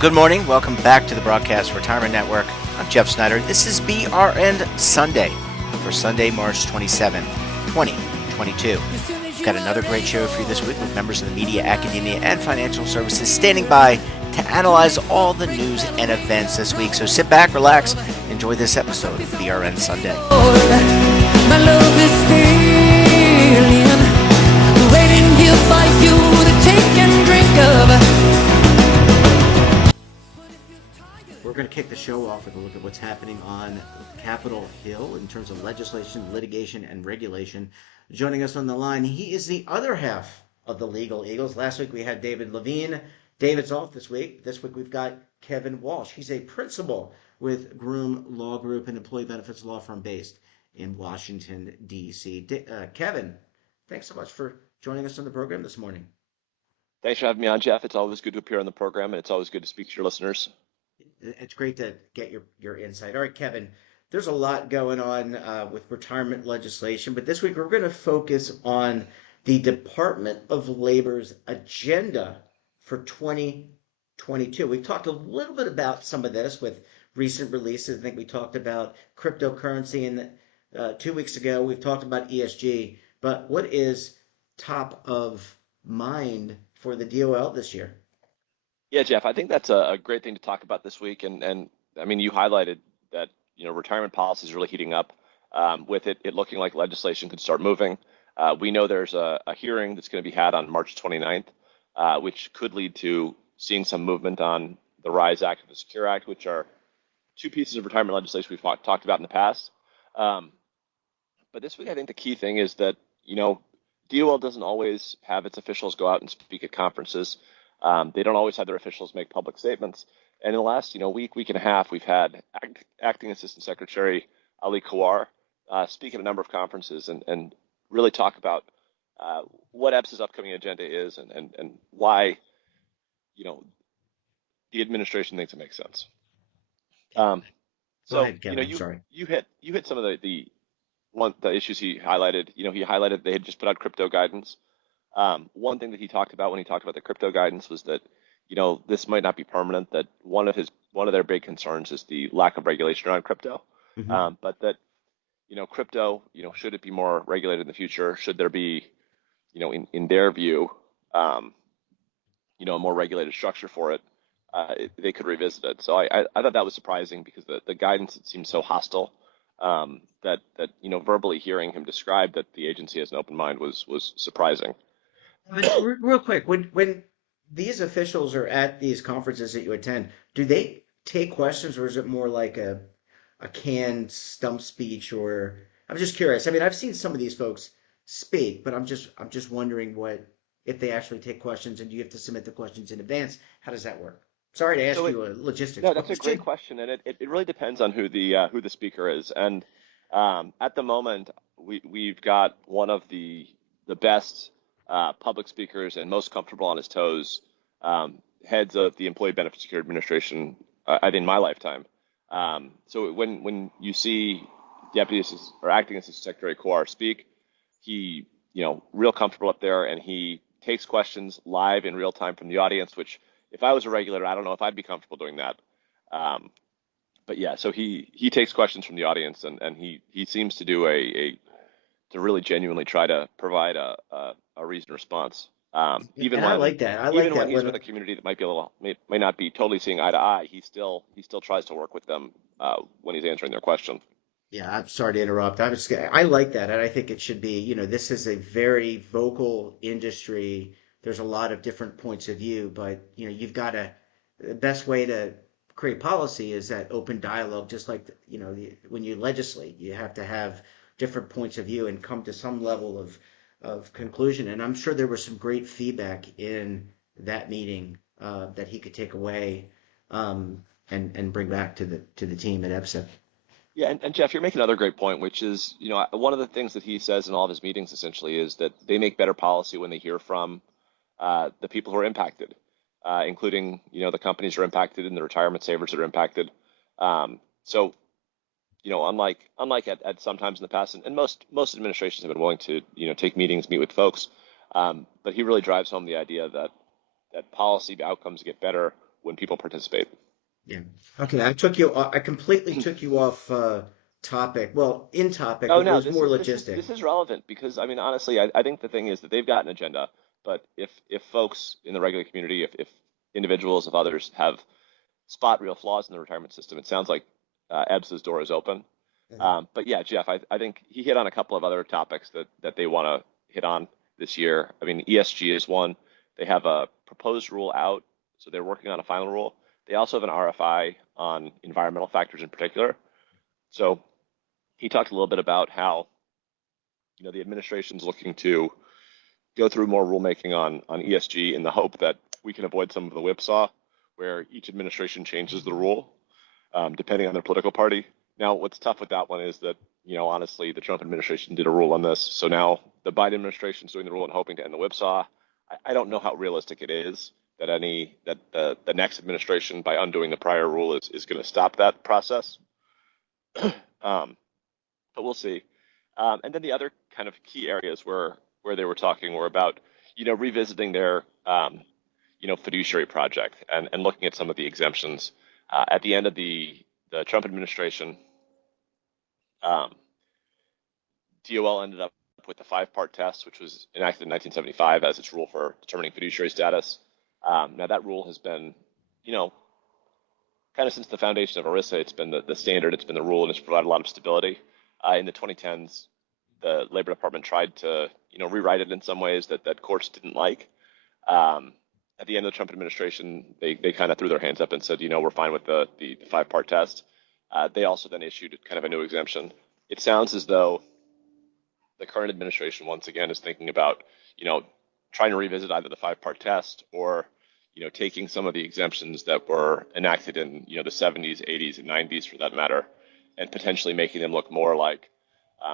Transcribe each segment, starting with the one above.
Good morning. Welcome back to the Broadcast Retirement Network. I'm Jeff Snyder. This is BRN Sunday for Sunday, March 27th, 2022. We've got another great show for you this week with members of the media, academia, and financial services standing by to analyze all the news and events this week. So sit back, relax, enjoy this episode of BRN Sunday. My love is feeling, waiting here for you to take and drink of. We're going to kick the show off with a look at what's happening on Capitol Hill in terms of legislation, litigation, and regulation. Joining us on the line, he is the other half of the Legal Eagles. Last week we had David Levine. David's off this week. This week we've got Kevin Walsh. He's a principal with Groom Law Group, an employee benefits law firm based in Washington, D.C. Kevin, thanks so much for joining us on the program this morning. Thanks for having me on, Jeff. It's always good to appear on the program, and it's always good to speak to your listeners. It's great to get your insight. All right, Kevin, there's a lot going on with retirement legislation, but this week we're going to focus on the Department of Labor's agenda for 2022. We've talked a little bit about some of this with recent releases. I think we talked about cryptocurrency and 2 weeks ago. We've talked about ESG, but what is top of mind for the DOL this year? Yeah, Jeff, I think that's a great thing to talk about this week. And I mean, you highlighted that, retirement policy is really heating up with it looking like legislation could start moving. We know there's a hearing that's going to be had on March 29th, which could lead to seeing some movement on the RISE Act and the Secure Act, which are two pieces of retirement legislation we've talked about in the past. But this week, I think the key thing is that, DOL doesn't always have its officials go out and speak at conferences. They don't always have their officials make public statements. And in the last, week and a half, we've had Acting Assistant Secretary Ali Kawar speak at a number of conferences and really talk about what EBS's upcoming agenda is and why, the administration thinks it makes sense. Go ahead, Kevin. Sorry. You hit some of the issues he highlighted. He highlighted they had just put out crypto guidance. One thing that he talked about when he talked about the crypto guidance was that, this might not be permanent, that one of their big concerns is the lack of regulation around crypto. Mm-hmm. But that, crypto, should it be more regulated in the future? Should there be, in their view, a more regulated structure for it? They could revisit it. So I thought that was surprising because the guidance, it seems so hostile. That verbally hearing him describe that the agency has an open mind was surprising. Real quick, when these officials are at these conferences that you attend, do they take questions, or is it more like a canned stump speech? Or I'm just curious. I mean, I've seen some of these folks speak, but I'm just wondering if they actually take questions, and do you have to submit the questions in advance? How does that work? Sorry to ask you a logistics. No, that's a great question, and it really depends on who the speaker is. And at the moment, we've got one of the best public speakers and most comfortable on his toes heads of the Employee Benefit Security Administration, I think, in my lifetime. So when you see Deputy or Acting Assistant Secretary Kawar speak, he real comfortable up there, and he takes questions live in real time from the audience, which if I was a regulator, I don't know if I'd be comfortable doing that. But yeah, so he takes questions from the audience, and he seems to do to really genuinely try to provide a reasoned response. Even when, I like that. Even when he's with a community that may not be totally seeing eye to eye, he still tries to work with them when he's answering their question. Yeah, I'm sorry to interrupt. I like that, and I think it should be. This is a very vocal industry. There's a lot of different points of view, but you've got the best way to create policy is that open dialogue. Just like when you legislate, you have to have different points of view and come to some level of conclusion. And I'm sure there was some great feedback in that meeting that he could take away and bring back to the team at EBSA. Yeah, and Jeff, you're making another great point, which is, one of the things that he says in all of his meetings essentially is that they make better policy when they hear from the people who are impacted, including, the companies who are impacted and the retirement savers that are impacted. So, unlike at sometimes in the past, and most administrations have been willing to, take meetings, meet with folks, but he really drives home the idea that policy outcomes get better when people participate. Yeah. Okay, I completely took you off topic. Well, in topic, Oh but it no, was this more is this is logistic. this is relevant because I mean honestly, I think the thing is that they've got an agenda, but if folks in the regular community, if individuals, if others have spot real flaws in the retirement system, it sounds like Ebbs's door is open. Mhm. But yeah, Jeff, I think he hit on a couple of other topics that they want to hit on this year. I mean, ESG is one. They have a proposed rule out, so they're working on a final rule. They also have an RFI on environmental factors in particular. So he talked a little bit about how the administration's looking to go through more rulemaking on ESG in the hope that we can avoid some of the whipsaw where each administration changes the rule depending on their political party. Now, what's tough with that one is that, honestly, the Trump administration did a rule on this. So now the Biden administration is doing the rule and hoping to end the whipsaw. I don't know how realistic it is that the next administration, by undoing the prior rule, is going to stop that process. um, but we'll see. And then the other kind of key areas where they were talking were about, revisiting their, fiduciary project and looking at some of the exemptions. At the end of the Trump administration, um, DOL ended up with the five-part test, which was enacted in 1975 as its rule for determining fiduciary status. Now that rule has been, you know, kind of since the foundation of ERISA, it's been the standard, it's been the rule, and it's provided a lot of stability. In the 2010s, the Labor Department tried to, rewrite it in some ways that courts didn't like. Um, at the end of the Trump administration, they kind of threw their hands up and said, we're fine with the five-part test. They also then issued kind of a new exemption. It sounds as though the current administration once again is thinking about, you know, trying to revisit either the five-part test or, taking some of the exemptions that were enacted in, the 70s, 80s, and 90s for that matter, and potentially making them look more like,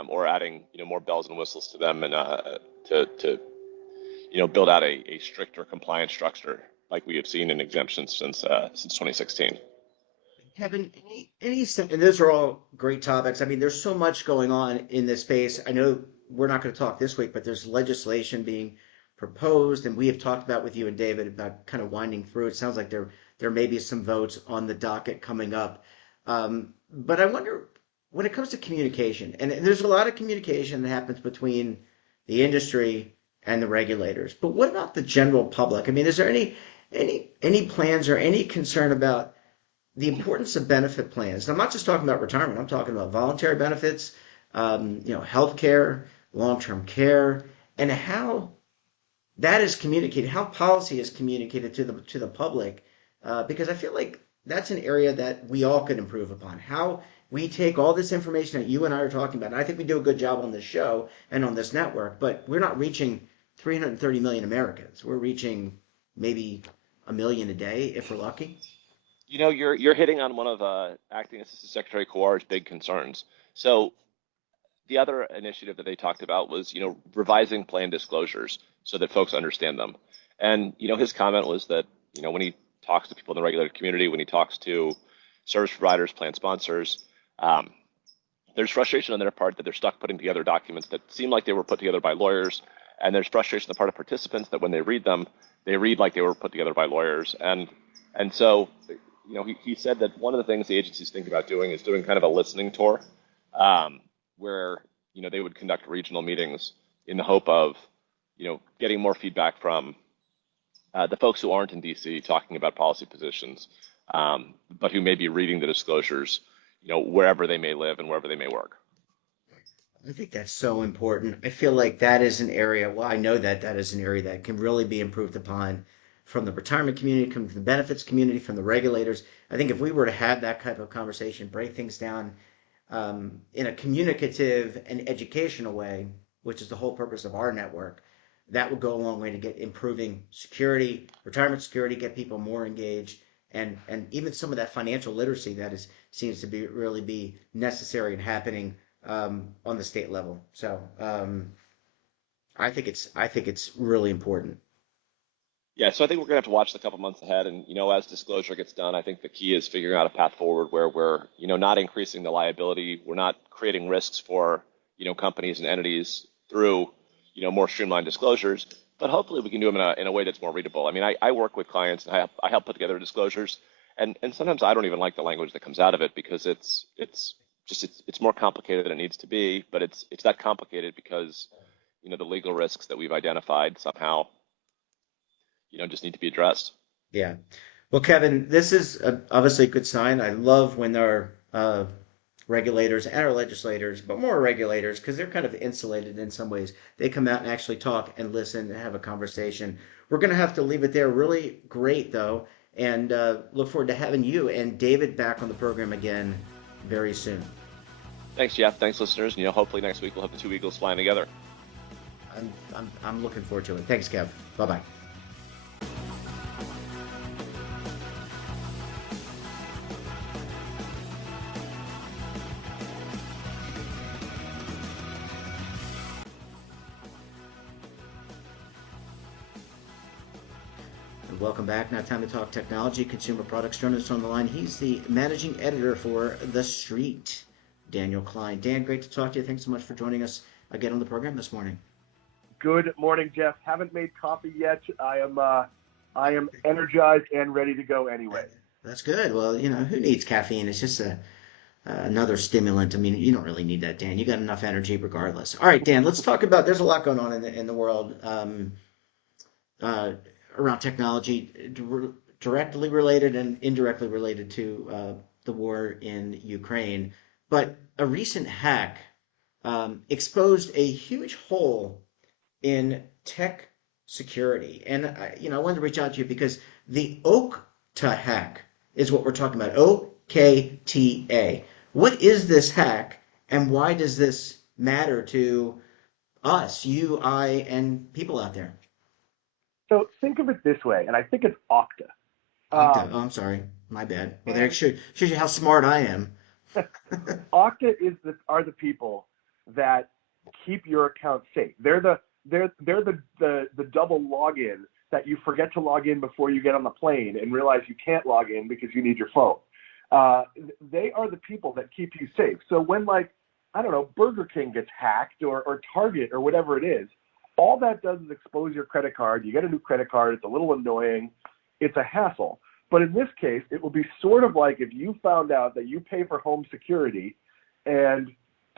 or adding, more bells and whistles to them and to build out a stricter compliance structure like we have seen in exemptions since 2016. Kevin, and those are all great topics. I mean, there's so much going on in this space. I know we're not going to talk this week, but there's legislation being proposed, and we have talked about with you and David about kind of winding through. It sounds like there may be some votes on the docket coming up. But I wonder when it comes to communication, and there's a lot of communication that happens between the industry and the regulators. But what about the general public? I mean, is there any plans or any concern about the importance of benefit plans? And I'm not just talking about retirement. I'm talking about voluntary benefits, healthcare, long-term care, and how that is communicated, how policy is communicated to the public, because I feel like that's an area that we all could improve upon. How we take all this information that you and I are talking about. And I think we do a good job on this show and on this network, but we're not reaching 330 million Americans. We're reaching maybe a million a day if we're lucky. You're hitting on one of Acting Assistant Secretary Kawar's big concerns. So the other initiative that they talked about was, revising plan disclosures so that folks understand them. And, his comment was that, when he talks to people in the regulated community, when he talks to service providers, plan sponsors, um, there's frustration on their part that they're stuck putting together documents that seem like they were put together by lawyers. And there's frustration on the part of participants that when they read them, they read like they were put together by lawyers. And so, he said that one of the things the agencies think about doing is doing kind of a listening tour, where they would conduct regional meetings in the hope of getting more feedback from the folks who aren't in DC talking about policy positions, but who may be reading the disclosures, wherever they may live and wherever they may work. I think that's so important. I feel like that is an area, well, I know that that is an area that can really be improved upon from the retirement community, from the benefits community, from the regulators. I think if we were to have that type of conversation, break things down in a communicative and educational way, which is the whole purpose of our network, that would go a long way to get improving security, retirement security, get people more engaged, and even some of that financial literacy that is seems to be really be necessary and happening on the state level. So I think it's really important. Yeah, so I think we're gonna have to watch the couple months ahead, and as disclosure gets done, I think the key is figuring out a path forward where we're not increasing the liability, we're not creating risks for companies and entities through more streamlined disclosures, but hopefully we can do them in a way that's more readable. I mean, I work with clients and I help put together disclosures, and sometimes I don't even like the language that comes out of it because it's more complicated than it needs to be, but it's that complicated because the legal risks that we've identified somehow just need to be addressed. Yeah. Well, Kevin, this is obviously a good sign. I love when there are regulators and our legislators, but more regulators, because they're kind of insulated in some ways. They come out and actually talk and listen and have a conversation. We're going to have to leave it there. Really great, though, and look forward to having you and David back on the program again very soon. Thanks, Jeff. Thanks, listeners. And, hopefully next week we'll have the two eagles flying together. I'm looking forward to it. Thanks, Kev. Bye bye. Welcome back. Now, time to talk technology, consumer products. Journalist on the line. He's the managing editor for The Street, Daniel Klein. Dan, great to talk to you. Thanks so much for joining us again on the program this morning. Good morning, Jeff. Haven't made coffee yet. I am energized and ready to go anyway. That's good. Well, who needs caffeine? It's just another stimulant. I mean, you don't really need that, Dan. You got enough energy regardless. All right, Dan, let's talk about. There's a lot going on in the world. Around technology, directly related and indirectly related to the war in Ukraine. But a recent hack exposed a huge hole in tech security. And I wanted to reach out to you because the Okta hack is what we're talking about. OKTA. What is this hack, and why does this matter to us, you, I, and people out there? So think of it this way, and I think it's Okta. Okta. Oh, I'm sorry. My bad. Well, that shows you how smart I am. Okta are the people that keep your account safe. They're the double login that you forget to log in before you get on the plane and realize you can't log in because you need your phone. They are the people that keep you safe. So when, like, I don't know, Burger King gets hacked or Target or whatever it is, all that does is expose your credit card. You get a new credit card. It's a little annoying. It's a hassle. But in this case, it will be sort of like if you found out that you pay for home security and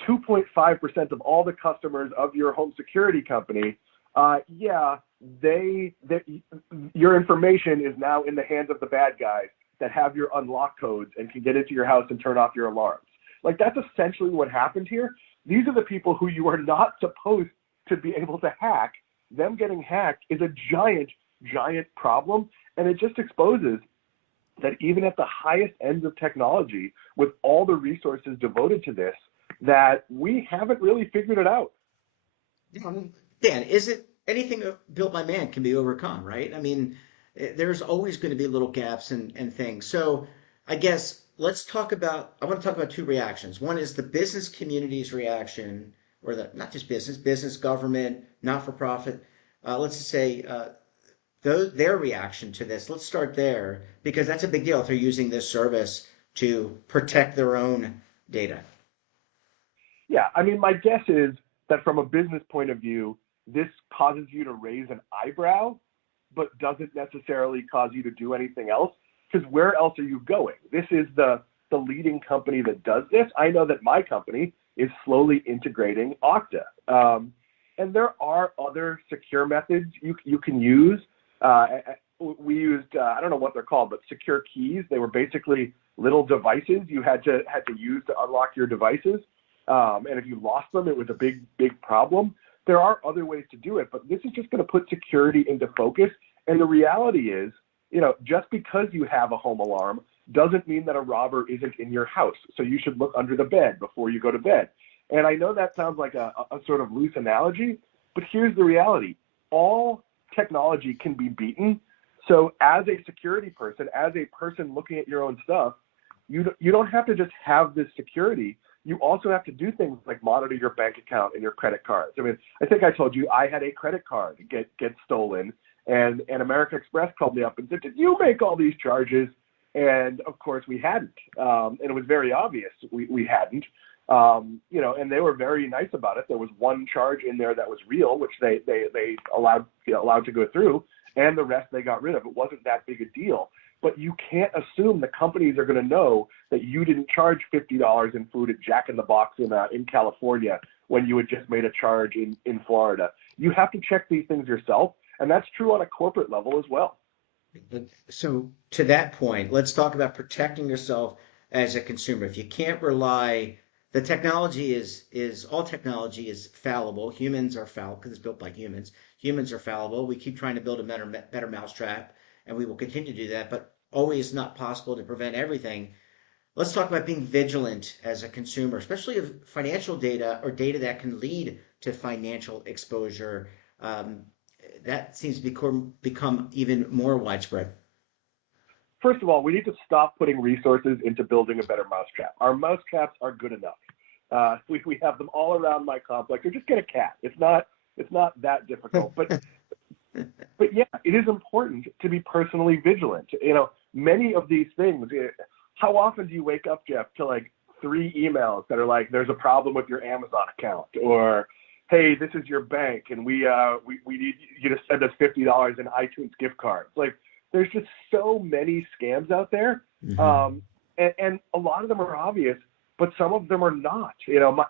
2.5% of all the customers of your home security company, your information is now in the hands of the bad guys that have your unlock codes and can get into your house and turn off your alarms. Like, that's essentially what happened here. These are the people who you are not supposed to be able to hack. Them getting hacked is a giant, giant problem. And it just exposes that even at the highest ends of technology, with all the resources devoted to this, that we haven't really figured it out. Dan, is it anything built by man can be overcome, right? I mean, there's always going to be little gaps and things. So I guess I want to talk about two reactions. One is the business community's reaction, or not just business, government, not-for-profit. Let's just say their reaction to this. Let's start there because that's a big deal if they're using this service to protect their own data. Yeah, I mean, my guess is that from a business point of view, this causes you to raise an eyebrow, but doesn't necessarily cause you to do anything else. Because where else are you going? This is the leading company that does this. I know that my company is slowly integrating Okta. And there are other secure methods you can use. We used, I don't know what they're called, but secure keys. They were basically little devices you had to use to unlock your devices. And if you lost them, it was a big, big problem. There are other ways to do it, but this is just going to put security into focus. And the reality is, just because you have a home alarm doesn't mean that a robber isn't in your house. So you should look under the bed before you go to bed. And I know that sounds like a sort of loose analogy, but here's the reality. All technology can be beaten. So as a security person, as a person looking at your own stuff, you don't have to just have this security. You also have to do things like monitor your bank account and your credit cards. I mean, I think I told you I had a credit card get stolen, And American Express called me up and said, "Did you make all these charges?" And of course we hadn't. And it was very obvious we hadn't. And they were very nice about it. There was one charge in there that was real, which they allowed to go through, and the rest they got rid of. It wasn't that big a deal. But you can't assume the companies are going to know that you didn't charge $50 in food at Jack in the Box in California when you had just made a charge in Florida. You have to check these things yourself, and that's true on a corporate level as well. So to that point, let's talk about protecting yourself as a consumer. If you can't rely, the technology is all technology is fallible. Humans are fallible because it's built by humans. Humans are fallible. We keep trying to build a better mousetrap, and we will continue to do that, but always not possible to prevent everything. Let's talk about being vigilant as a consumer, especially of financial data or data that can lead to financial exposure. Um, that seems to become even more widespread. First of all, we need to stop putting resources into building a better mousetrap. Our mousetraps are good enough. We have them all around my complex. Or just get a cat. It's not that difficult. But yeah, it is important to be personally vigilant. Many of these things. How often do you wake up, Jeff, to like 3 emails that are like, "There's a problem with your Amazon account," or "Hey, this is your bank, and we need you to send us $50 in iTunes gift cards." Like, there's just so many scams out there, and a lot of them are obvious, but some of them are not.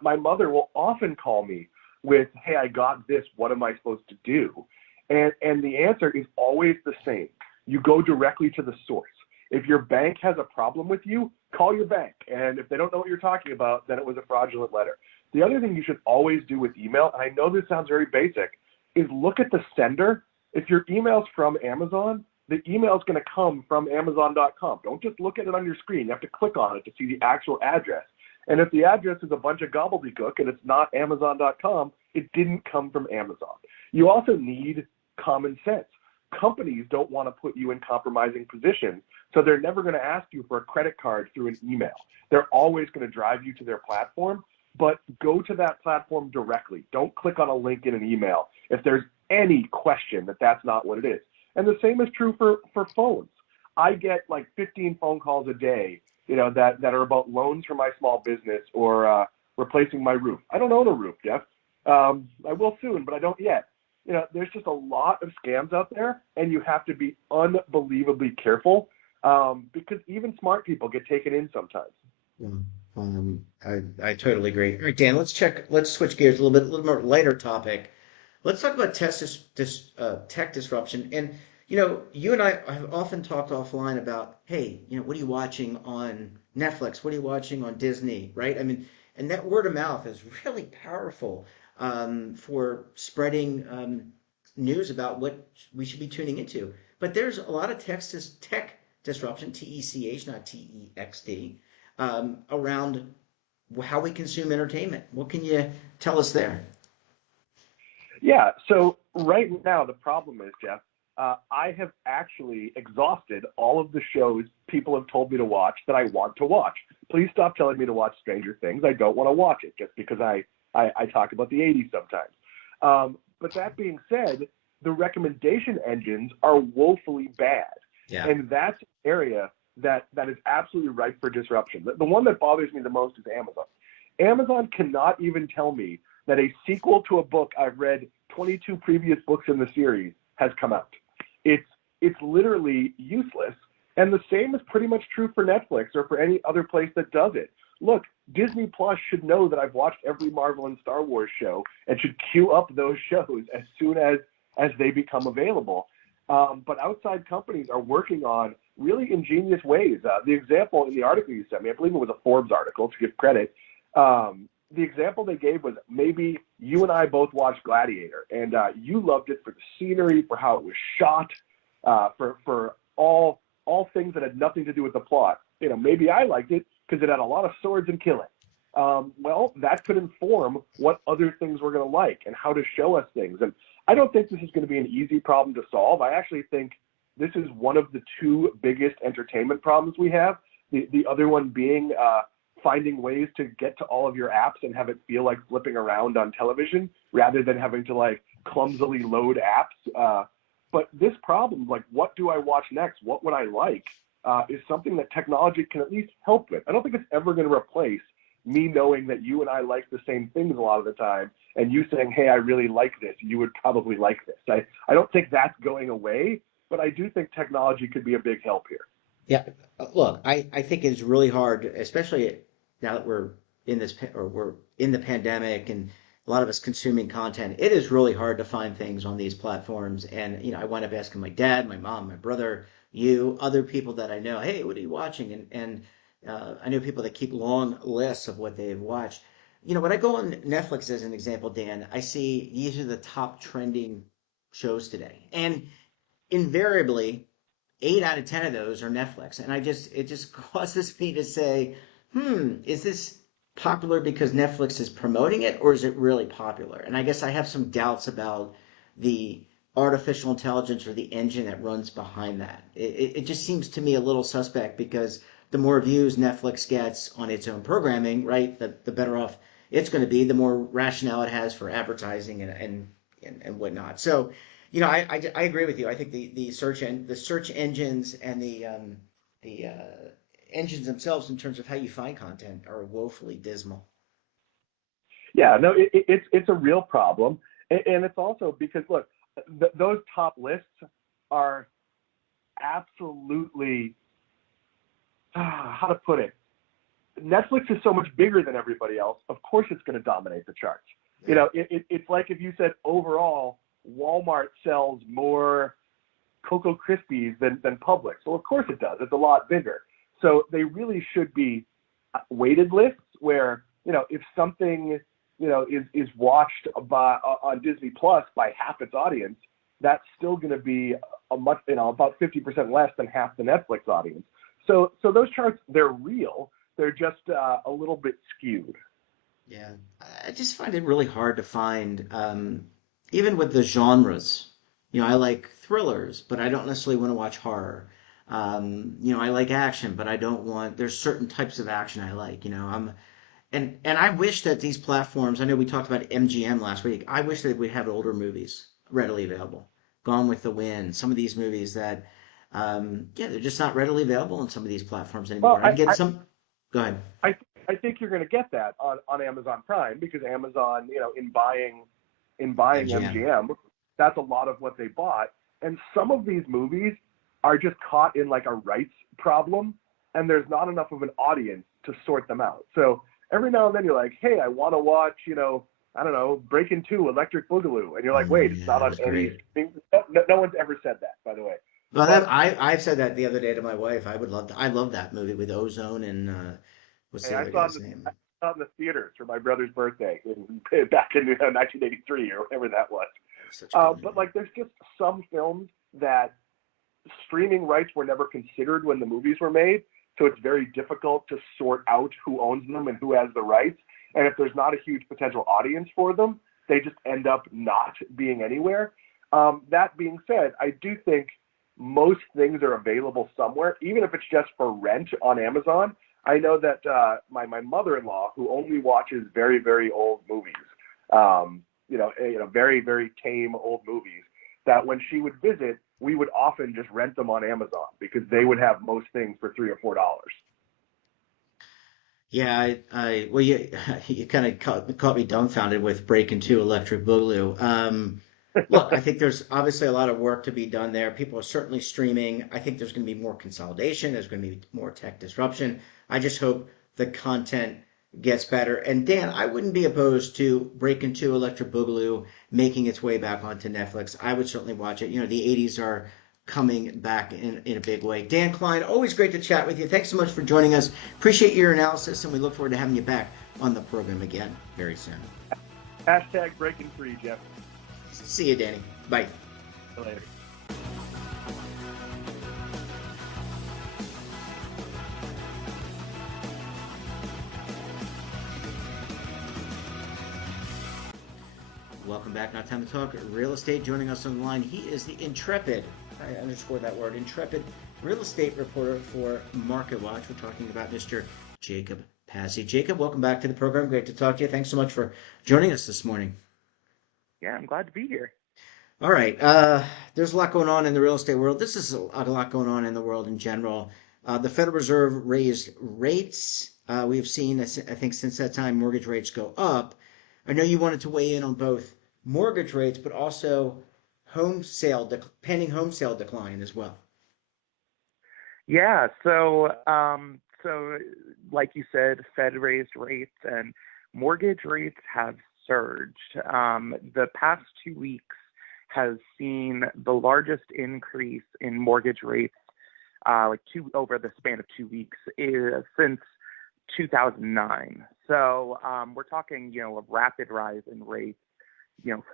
My mother will often call me with, "Hey, I got this. What am I supposed to do?" And the answer is always the same. You go directly to the source. If your bank has a problem with you, call your bank. And if they don't know what you're talking about, then it was a fraudulent letter. The other thing you should always do with email, and I know this sounds very basic, is look at the sender. If your email's from Amazon, the email is going to come from Amazon.com. Don't just look at it on your screen. You have to click on it to see the actual address. And if the address is a bunch of gobbledygook and it's not Amazon.com, it didn't come from Amazon. You also need common sense. Companies don't want to put you in compromising positions, so they're never going to ask you for a credit card through an email. They're always going to drive you to their platform, but go to that platform directly. Don't click on a link in an email if there's any question that that's not what it is. And the same is true for phones. I get like 15 phone calls a day, that are about loans for my small business or replacing my roof. I don't own a roof, Jeff. I will soon, but I don't yet. There's just a lot of scams out there, and you have to be unbelievably careful because even smart people get taken in sometimes. Yeah, I totally agree. All right, Dan, let's switch gears a little more lighter topic. Let's talk about tech disruption. And, you and I have often talked offline about, hey, what are you watching on Netflix? What are you watching on Disney, right? I mean, and that word of mouth is really powerful for spreading news about what we should be tuning into. But there's a lot of tech disruption, TECH, not TEXT, around how we consume entertainment. What can you tell us there? Yeah, so right now the problem is, Jeff, I have actually exhausted all of the shows people have told me to watch that I want to watch. Please stop telling me to watch Stranger Things. I don't want to watch it just because I talk about the 80s sometimes. But that being said, the recommendation engines are woefully bad. Yeah. And that's an area that is absolutely ripe for disruption. The one that bothers me the most is Amazon. Amazon cannot even tell me that a sequel to a book I've read 22 previous books in the series has come out. It's literally useless. And the same is pretty much true for Netflix or for any other place that does it. Look, Disney Plus should know that I've watched every Marvel and Star Wars show and should queue up those shows as soon as they become available. But outside companies are working on really ingenious ways. The example in the article you sent me, I believe it was a Forbes article, to give credit, the example they gave was maybe you and I both watched Gladiator, and you loved it for the scenery, for how it was shot, for all things that had nothing to do with the plot. Maybe I liked it because it had a lot of swords and killing. Well, that could inform what other things we're going to like and how to show us things. And I don't think this is going to be an easy problem to solve. I actually think this is one of the 2 biggest entertainment problems we have. The other one being finding ways to get to all of your apps and have it feel like flipping around on television rather than having to like clumsily load apps. But this problem, like what do I watch next? What would I like? Is something that technology can at least help with. I don't think it's ever going to replace me knowing that you and I like the same things a lot of the time, and you saying, hey, I really like this. You would probably like this. I don't think that's going away, but I do think technology could be a big help here. Yeah, look, I think it's really hard, especially now that we're in this or we're in the pandemic and a lot of us consuming content. It is really hard to find things on these platforms. And I wind up asking my dad, my mom, my brother, you, other people that I know, hey, what are you watching? And I know people that keep long lists of what they've watched. When I go on Netflix as an example, Dan, I see these are the top trending shows today, and invariably 8 out of 10 of those are Netflix. And it just causes me to say, is this popular because Netflix is promoting it, or is it really popular? And I guess I have some doubts about the artificial intelligence or the engine that runs behind that. It just seems to me a little suspect, because the more views Netflix gets on its own programming, right, the better off it's going to be, the more rationale it has for advertising and whatnot. So, I agree with you. I think the search engines and the engines themselves in terms of how you find content are woefully dismal. Yeah, no, it's a real problem, and it's also because look, those top lists are absolutely how to put it. Netflix is so much bigger than everybody else. Of course, it's going to dominate the charts. It's like if you said overall Walmart sells more Cocoa Krispies than Publix. Well, of course it does. It's a lot bigger. So they really should be weighted lists where, if something, is watched on Disney Plus by half its audience, that's still going to be a much, about 50% less than half the Netflix audience. So those charts, they're real. They're just a little bit skewed. Yeah, I just find it really hard to find, even with the genres. I like thrillers, but I don't necessarily want to watch horror. I like action, but there's certain types of action I like. And I wish that these platforms, I know we talked about MGM last week. I wish that we had older movies readily available. Gone with the Wind, some of these movies that, they're just not readily available on some of these platforms anymore. Well, I can get some. Go ahead. I think you're going to get that on Amazon Prime, because Amazon, in buying MGM, that's a lot of what they bought. And some of these movies are just caught in like a rights problem, and there's not enough of an audience to sort them out. So every now and then you're like, hey, I want to watch, I don't know, Breaking 2, Electric Boogaloo. And you're like, wait, it's not on any thing. No one's ever said that, by the way. Well, I've said that the other day to my wife. I love that movie with Ozone and what's the other guy's name? I saw it in the theaters for my brother's birthday back in 1983 or whatever that was. But like, there's just some films that streaming rights were never considered when the movies were made. So it's very difficult to sort out who owns them and who has the rights. And if there's not a huge potential audience for them, they just end up not being anywhere. That being said, I do think most things are available somewhere, even if it's just for rent on Amazon. I know that my mother-in-law, who only watches very, very old movies, very, very tame old movies, that when she would visit, we would often just rent them on Amazon because they would have most things for $3 or $4. Yeah, well, you kind of caught me dumbfounded with Breaking 2, Electric Boogaloo. Look, I think there's obviously a lot of work to be done there. People are certainly streaming. I think there's going to be more consolidation. There's going to be more tech disruption. I just hope the content gets better. And Dan, I wouldn't be opposed to Breaking 2, Electric Boogaloo making its way back onto Netflix. I would certainly watch it. The 80s are coming back in a big way. Dan Klein, always great to chat with you. Thanks so much for joining us. Appreciate your analysis, and we look forward to having you back on the program again very soon. Hashtag breaking free, Jeff. See you, Danny. Bye. See you later. Welcome back. Now time to talk real estate. Joining us on the line, he is the intrepid, I underscore that word, intrepid real estate reporter for Market Watch. We're talking about Mr. Jacob Passy. Jacob, welcome back to the program. Great to talk to you. Thanks so much for joining us this morning. Yeah, I'm glad to be here. All right. There's a lot going on in the real estate world. This is a lot going on in the world in general. The Federal Reserve raised rates. We've seen, I think, since that time, mortgage rates go up. I know you wanted to weigh in on both mortgage rates, but also pending home sale decline as well. Yeah, so like you said, Fed raised rates and mortgage rates have surged. The past 2 weeks has seen the largest increase in mortgage rates, over the span of 2 weeks since 2009. So we're talking, a rapid rise in rates,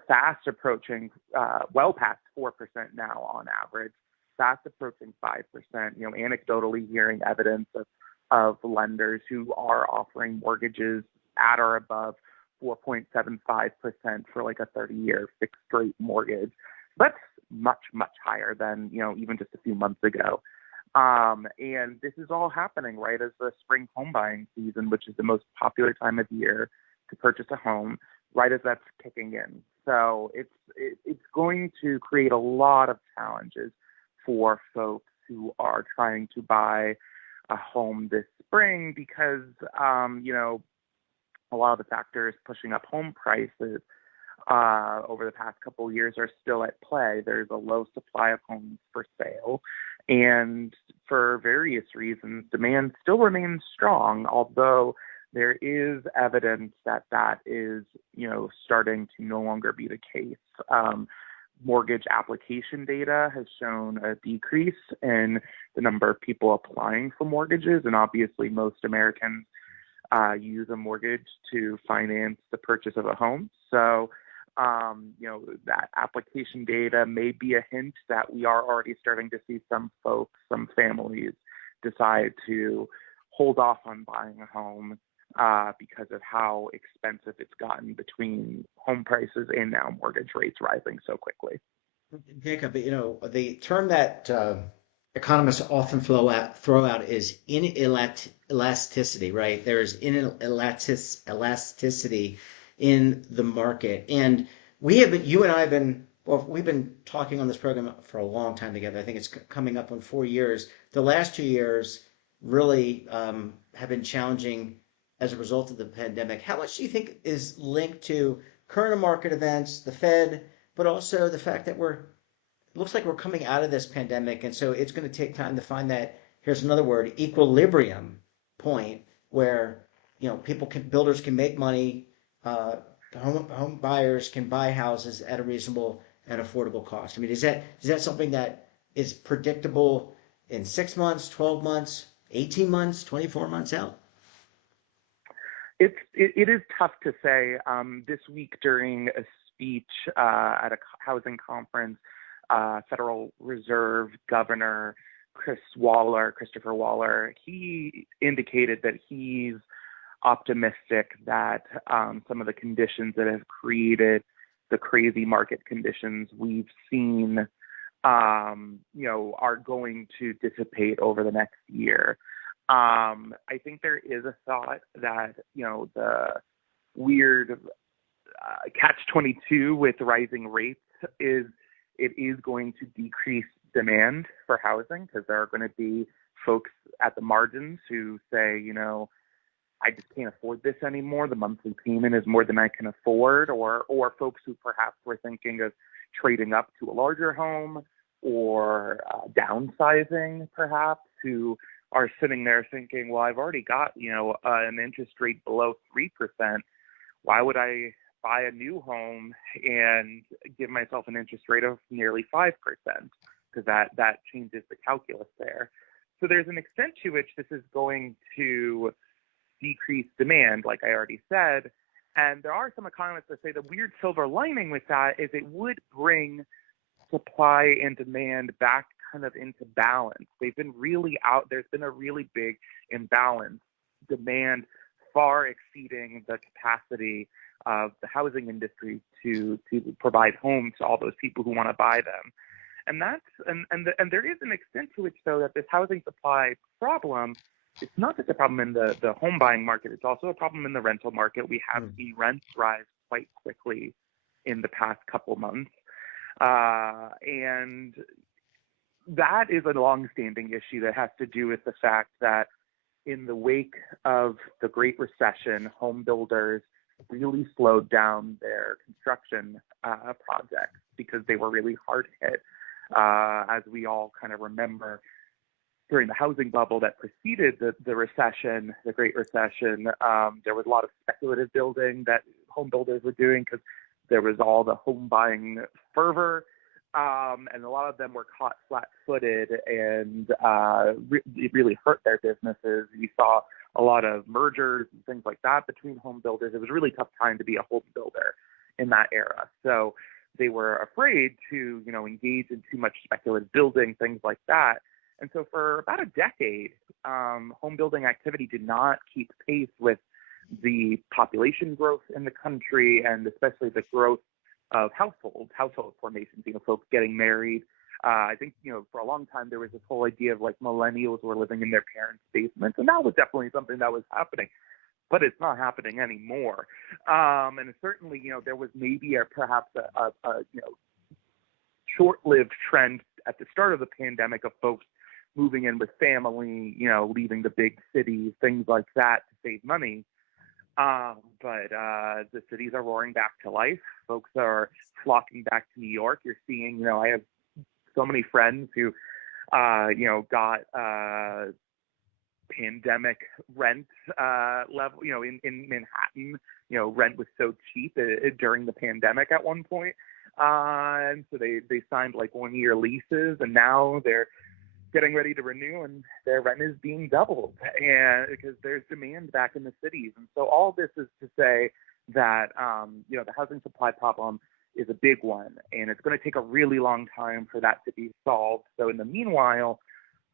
fast approaching, well past 4% now on average, fast approaching 5%. Anecdotally hearing evidence of lenders who are offering mortgages at or above 4.75% for like a 30-year fixed rate mortgage. That's much, much higher than, even just a few months ago. And this is all happening right as the spring home buying season, which is the most popular time of year to purchase a home, right as that's kicking in. So it's going to create a lot of challenges for folks who are trying to buy a home this spring because, a lot of the factors pushing up home prices over the past couple of years are still at play. There's a low supply of homes for sale, and for various reasons, demand still remains strong, although there is evidence that that is, starting to no longer be the case. Mortgage application data has shown a decrease in the number of people applying for mortgages, and obviously most Americans use a mortgage to finance the purchase of a home. So, that application data may be a hint that we are already starting to see some folks, some families decide to hold off on buying a home because of how expensive it's gotten between home prices and now mortgage rates rising so quickly. Jacob, the term that economists often throw out is inelasticity, right? There's inelasticity in the market. And you and I have been, well, we've been talking on this program for a long time together. I think it's coming up on 4 years. The last 2 years really have been challenging as a result of the pandemic. How much do you think is linked to current market events, the Fed, but also the fact that it looks like we're coming out of this pandemic, and so it's going to take time to find that, here's another word, equilibrium point where, builders can make money, home buyers can buy houses at a reasonable and affordable cost. I mean, is that something that is predictable in 6 months, 12 months, 18 months, 24 months out? It is tough to say. This week during a speech at a housing conference, Federal Reserve Governor Christopher Waller, he indicated that he's optimistic that some of the conditions that have created the crazy market conditions we've seen, are going to dissipate over the next year. I think there is a thought that, the weird catch-22 with rising rates is it is going to decrease demand for housing because there are going to be folks at the margins who say, I just can't afford this anymore. The monthly payment is more than I can afford, or folks who perhaps were thinking of trading up to a larger home or downsizing, perhaps, who are sitting there thinking, well, I've already got, an interest rate below 3%. Why would I buy a new home and give myself an interest rate of nearly 5%? Because that changes the calculus there. So there's an extent to which this is going to decrease demand, like I already said. And there are some economists that say the weird silver lining with that is it would bring supply and demand back kind of into balance. They've been really out. There's been a really big imbalance, demand far exceeding the capacity of the housing industry to provide homes to all those people who want to buy them. And there is an extent to which, though, that this housing supply problem, it's not just a problem in the home buying market, it's also a problem in the rental market. We have seen rents rise quite quickly in the past couple months. And that is a long-standing issue that has to do with the fact that in the wake of the Great Recession, home builders really slowed down their construction projects because they were really hard hit. As we all kind of remember, during the housing bubble that preceded the recession, the Great Recession, there was a lot of speculative building that home builders were doing because there was all the home buying fervor. And a lot of them were caught flat-footed, and it really hurt their businesses. You saw a lot of mergers and things like that between home builders. It was a really tough time to be a home builder in that era. So they were afraid to, engage in too much speculative building, things like that. And so for about a decade, home building activity did not keep pace with the population growth in the country, and especially the growth of household formations, folks getting married. I think, for a long time, there was this whole idea of like millennials were living in their parents' basements, and that was definitely something that was happening, but it's not happening anymore. And certainly, there was maybe perhaps a short-lived trend at the start of the pandemic of folks moving in with family, leaving the big cities, things like that to save money. But the cities are roaring back to life. Folks are flocking back to New York. You're seeing, I have so many friends who, got pandemic rent level, in Manhattan. Rent was so cheap during the pandemic at one point. And so they signed like 1-year leases, and now they're getting ready to renew, and their rent is being doubled, and because there's demand back in the cities. And so all this is to say that the housing supply problem is a big one, and it's going to take a really long time for that to be solved. So in the meanwhile,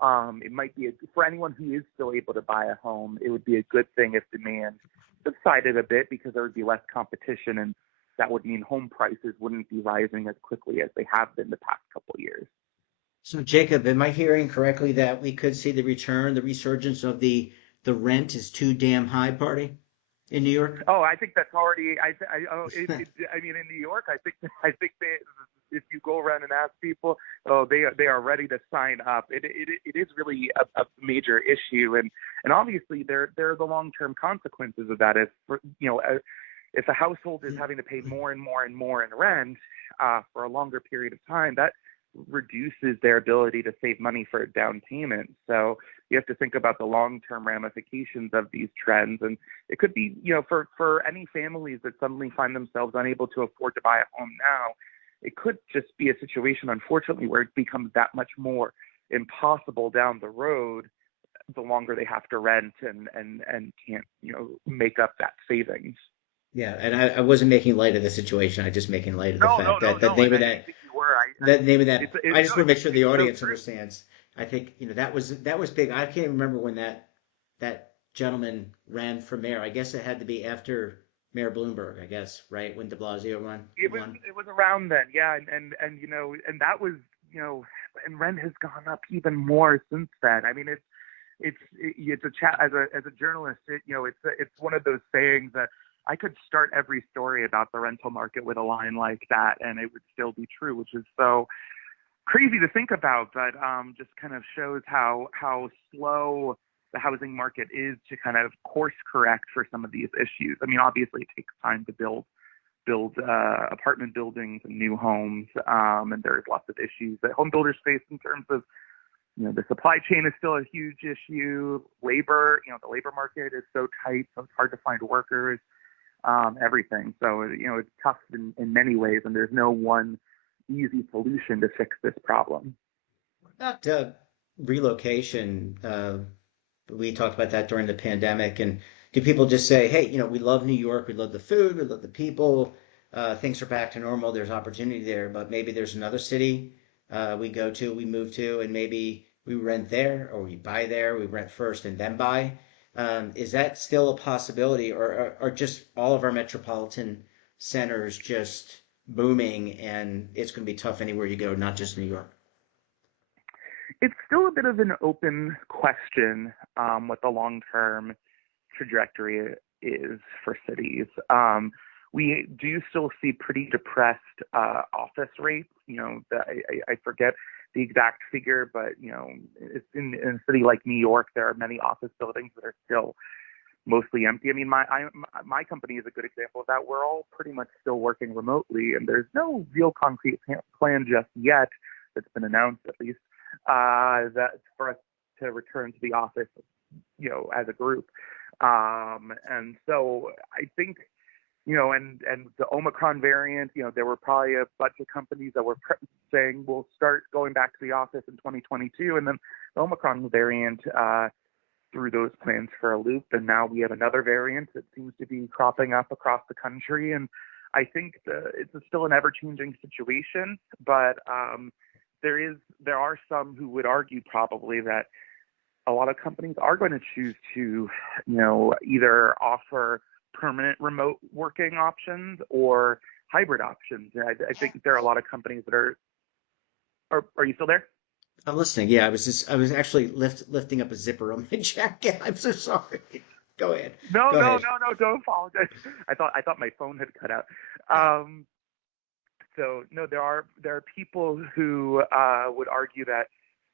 it might be for anyone who is still able to buy a home, it would be a good thing if demand subsided a bit, because there would be less competition, and that would mean home prices wouldn't be rising as quickly as they have been the past couple of years. So Jacob, am I hearing correctly that we could see the resurgence of the rent is too damn high party in New York? Oh, I think that's already. I mean, in New York, I think they, if you go around and ask people, they are ready to sign up. It is really a major issue, and obviously there are the long-term consequences of that. If a household is having to pay more and more and more in rent for a longer period of time, that reduces their ability to save money for a down payment. So you have to think about the long-term ramifications of these trends. And it could be, for any families that suddenly find themselves unable to afford to buy a home now, it could just be a situation, unfortunately, where it becomes that much more impossible down the road the longer they have to rent and can't, make up that savings. Yeah, and I wasn't making light of the situation. I just making light of the fact that the No, name of and I that think you were. that name of that. I just No, want to make sure the it's so audience true. understands. I think that was big. I can't even remember when that gentleman ran for mayor. I guess it had to be after Mayor Bloomberg. I guess, right, when De Blasio won. It was around then, yeah, and and that was, and rent has gone up even more since then. I mean, it's a chat as a journalist. It's one of those sayings that I could start every story about the rental market with a line like that, and it would still be true, which is so crazy to think about, but just kind of shows how slow the housing market is to kind of course correct for some of these issues. I mean, obviously it takes time to build apartment buildings and new homes, and there's lots of issues that home builders face in terms of, the supply chain is still a huge issue. Labor, the labor market is so tight, so it's hard to find workers, everything. So, it's tough in many ways, and there's no one easy solution to fix this problem. About relocation, we talked about that during the pandemic. And do people just say, hey, we love New York, we love the food, we love the people, things are back to normal, there's opportunity there, but maybe there's another city we move to, and maybe we rent there, or we buy there, we rent first and then buy. Is that still a possibility, or are just all of our metropolitan centers just booming and it's going to be tough anywhere you go, not just New York? It's still a bit of an open question what the long-term trajectory is for cities. we do still see pretty depressed office rates. I forget the exact figure, but it's in a city like New York, there are many office buildings that are still mostly empty. I mean, my company is a good example of that. We're all pretty much still working remotely, and there's no real concrete plan just yet that's been announced, at least, that for us to return to the office, as a group. And so I think, and the Omicron variant, there were probably a bunch of companies that were saying we'll start going back to the office in 2022, and then the Omicron variant threw those plans for a loop, and now we have another variant that seems to be cropping up across the country. And I think it's still an ever-changing situation, but there are some who would argue probably that a lot of companies are going to choose to, either offer permanent remote working options or hybrid options. And I think there are a lot of companies that are you still there? I'm listening. Yeah, I was actually lifting up a zipper on my jacket. I'm so sorry. Go ahead. No, Go no, ahead. no, no, don't apologize. I thought my phone had cut out. So no, there are people who would argue that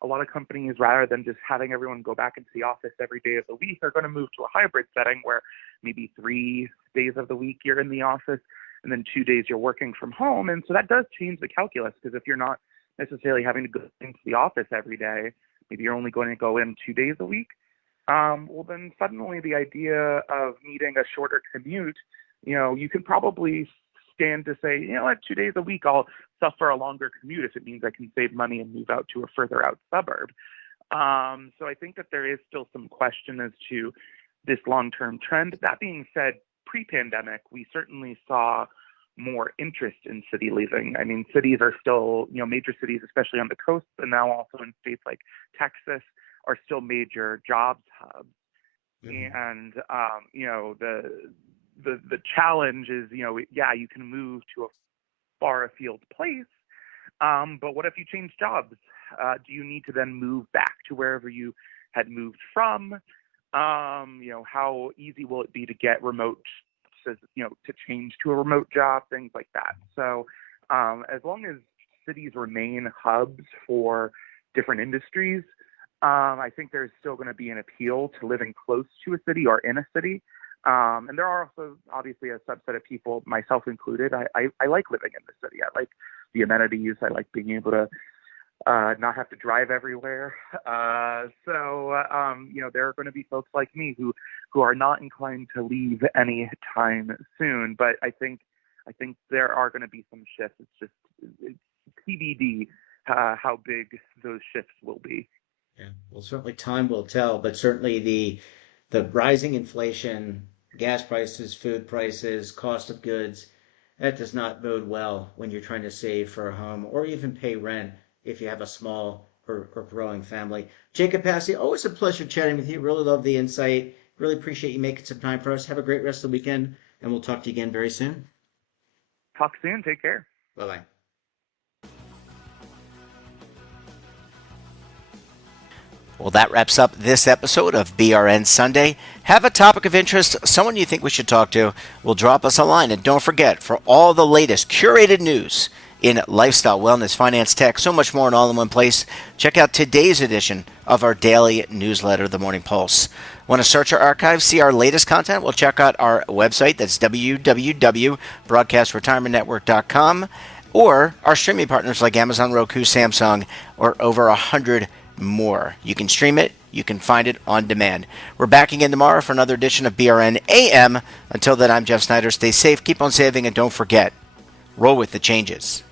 a lot of companies, rather than just having everyone go back into the office every day of the week, are going to move to a hybrid setting where maybe 3 days of the week you're in the office and then 2 days you're working from home. And so that does change the calculus, because if you're not necessarily having to go into the office every day, maybe you're only going to go in 2 days a week. Well, then suddenly the idea of needing a shorter commute, you can probably stand to say, 2 days a week, I'll suffer a longer commute if it means I can save money and move out to a further out suburb. So I think that there is still some question as to this long-term trend. That being said, pre-pandemic, we certainly saw more interest in city living. I mean, cities are still, major cities, especially on the coast, and now also in states like Texas, are still major jobs hubs. Mm-hmm. And, the challenge is, you can move to a far afield place, but what if you change jobs? Do you need to then move back to wherever you had moved from? How easy will it be to get remote, to change to a remote job, things like that. So as long as cities remain hubs for different industries, I think there's still going to be an appeal to living close to a city or in a city. And there are also obviously a subset of people, myself included. I like living in the city. I like the amenities. I like being able to not have to drive everywhere. So there are going to be folks like me who are not inclined to leave any time soon. But I think there are going to be some shifts. It's TBD how big those shifts will be. Yeah, well, certainly time will tell, but certainly the rising inflation, gas prices, food prices, cost of goods, that does not bode well when you're trying to save for a home or even pay rent if you have a small or growing family. Jacob Passy, always a pleasure chatting with you. Really love the insight. Really appreciate you making some time for us. Have a great rest of the weekend, and we'll talk to you again very soon. Talk soon. Take care. Bye-bye. Well, that wraps up this episode of BRN Sunday. Have a topic of interest, someone you think we should talk to, well, drop us a line. And don't forget, for all the latest curated news in lifestyle, wellness, finance, tech, so much more in all in one place, check out today's edition of our daily newsletter, The Morning Pulse. Want to search our archives, see our latest content? Well, check out our website. That's www.broadcastretirementnetwork.com, or our streaming partners like Amazon, Roku, Samsung, or over 100 more. You can stream it. You can find it on demand. We're back again tomorrow for another edition of BRN AM. Until then, I'm Jeff Snyder. Stay safe, keep on saving, and don't forget, roll with the changes.